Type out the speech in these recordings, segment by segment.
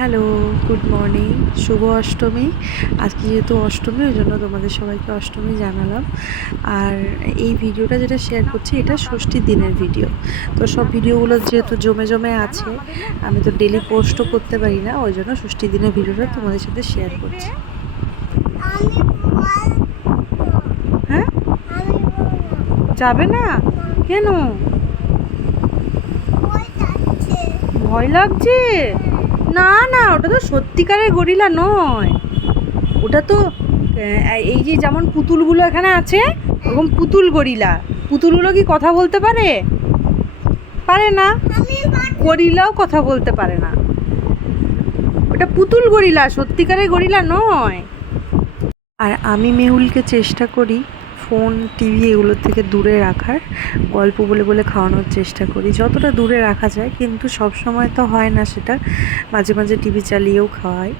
Hello, good morning, শুভ অষ্টমী। আজকে যেহেতু অষ্টমী, ওই জন্য তোমাদের সবাইকে অষ্টমী জানালাম। আর এই ভিডিওটা যেটা শেয়ার করছি, এটা ষষ্ঠীর দিনের ভিডিও। তো সব ভিডিওগুলো যেহেতু জমে জমে আছে, আমি তো ডেলি পোস্টও করতে পারি না, ওই জন্য ষষ্ঠীর দিনের ভিডিওটা তোমাদের সাথে শেয়ার করছি। হ্যাঁ, যাবে না কেন? ভয় লাগছে? না না, ওটা তো সত্যিকারের গরিলা নয়। ওটা তো এই যে যেমন পুতুলগুলো এখানে আছে, ওরকম পুতুল গরিলা। পুতুলগুলো কি কথা বলতে পারে? পারে না। গরিলাও কথা বলতে পারে না। ওটা পুতুল গরিলা, সত্যিকারের গরিলা নয়। আর আমি মেহুলকে চেষ্টা করি ফোন টিভি এগুলোর থেকে দূরে রাখার, গল্প বলে বলে খাওয়ানোর চেষ্টা করি যতটা দূরে রাখা যায়, কিন্তু সব সময় তো হয় না সেটা। মাঝে মাঝে টিভি চালিয়েও খাওয়াই।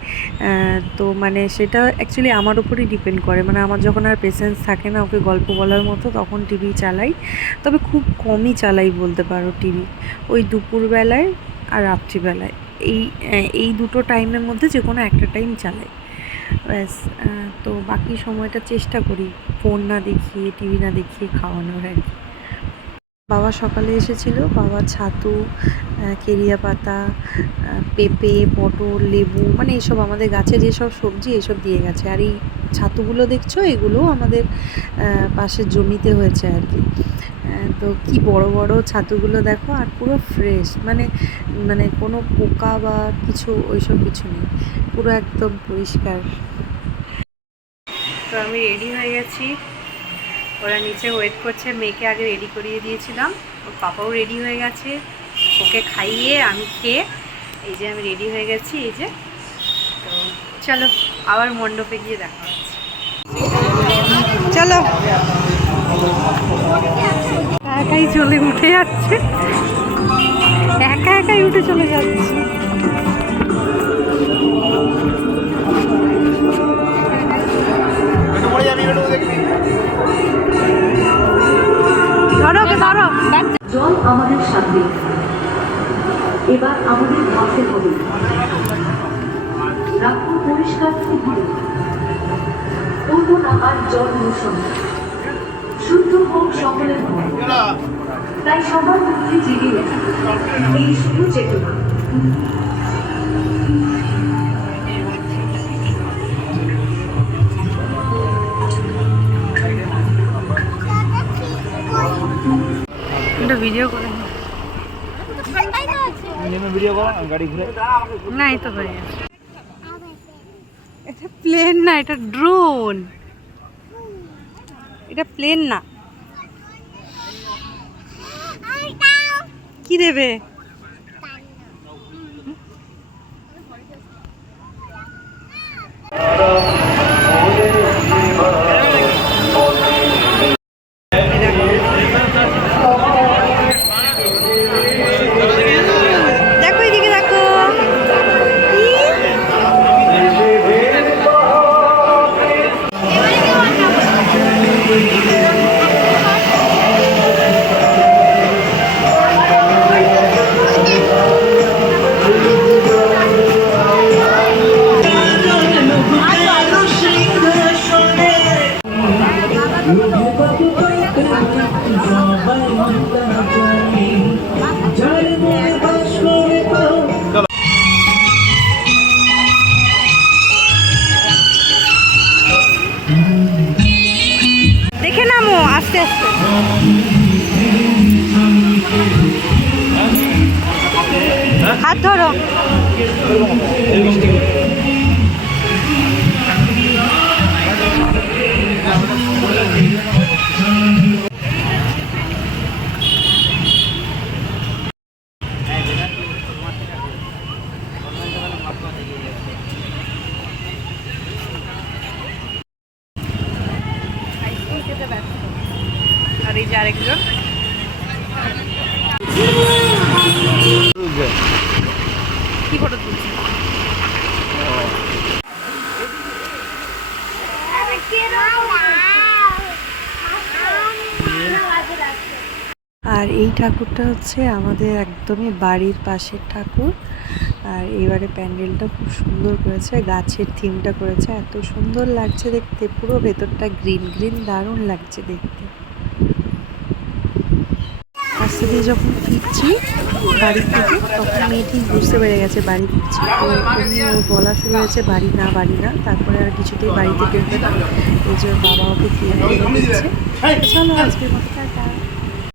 তো মানে সেটা অ্যাকচুয়ালি আমার উপরই ডিপেন্ড করে, মানে আমার যখন আর পেশেন্স থাকে না ওকে গল্প বলার মতো, তখন টিভি চালাই। তবে খুব কমই চালাই বলতে পারো টিভি, ওই দুপুরবেলায় আর রাত্রিবেলায়। এই এই দুটো টাইমের মধ্যে যে কোনো একটা টাইম চালাই, ব্যাস। তো বাকি সময়টা চেষ্টা করি ফোন না দেখিয়ে, টিভি না দেখিয়ে খাওয়ানোর আর কি। বাবা সকালে এসেছিল, বাবা ছাতু, কেরিয়া পাতা, পেঁপে, পটল, লেবু, মানে এইসব আমাদের গাছে যেসব সবজি এসব দিয়ে গেছে। আর এই ছাতুগুলো দেখছো, এগুলো আমাদের পাশের জমিতে হয়েছে আর কি। তো কি বড় বড় ছাতুগুলো দেখো, আর পুরো ফ্রেশ, মানে মানে কোনো পোকা বা কিছু ওইসব কিছু নেই, পুরো একদম পরিষ্কার। তো আমি রেডি হয়ে গেছি, ওরা নিচে ওয়েট করছে। মেয়েকে আগে রেডি করিয়ে দিয়েছিলাম, ওর পাপাও রেডি হয়ে গেছে, ওকে খাইয়ে আমি খেয়ে এই যে আমি রেডি হয়ে গেছি। এই যে, তো চলো আবার মণ্ডপে গিয়ে দেখা হচ্ছে। চলো, একাই চলে উঠে যাচ্ছে, একা একাই উঠে চলে যাচ্ছে। জল আমাদের সাথে, এবার আমাদের ভাবতে হবে, রাখুন পরিষ্কার ঘরে, করবো না আর জল দূষণ, শুদ্ধ হোক সকলের ঘর। তাই সবার মধ্যে জেগে গেছে এই শুধু চেতনা। ভিডিও করে না, এই তো হয়ে গেছে। এটা প্লেন না, এটা ড্রোন। এটা প্লেন না। কি দেবে? দেখো এদিকে, দেখো দেখে নামো আস্তে আস্তে। হাত ধরো। আর এই যে আরেকজন, কি ফটো তুলছি? আর এই ঠাকুরটা হচ্ছে আমাদের একদমই বাড়ির পাশের ঠাকুর। আর এবারে প্যান্ডেলটা খুব সুন্দর করেছে, গাছের থিমটা করেছে, এত সুন্দর লাগছে দেখতে, পুরো ভেতরটা গ্রিন গ্রিন, দারুণ লাগছে দেখতে। রাস্তা দিয়ে যখন ফিরছি বাড়ির থেকে, তখন মেয়ে ঠিক বুঝতে পেরে গেছে বাড়ি ফিরছি, তো এমনি ও বলা শুরু হয়েছে বাড়ি না বাড়ি না, তারপরে আর কিছুতেই বাড়িতে বেরোবে না। এই যে ওর বাবা ওকে দিয়ে দিচ্ছে। চলো আজকের মতো টাটা।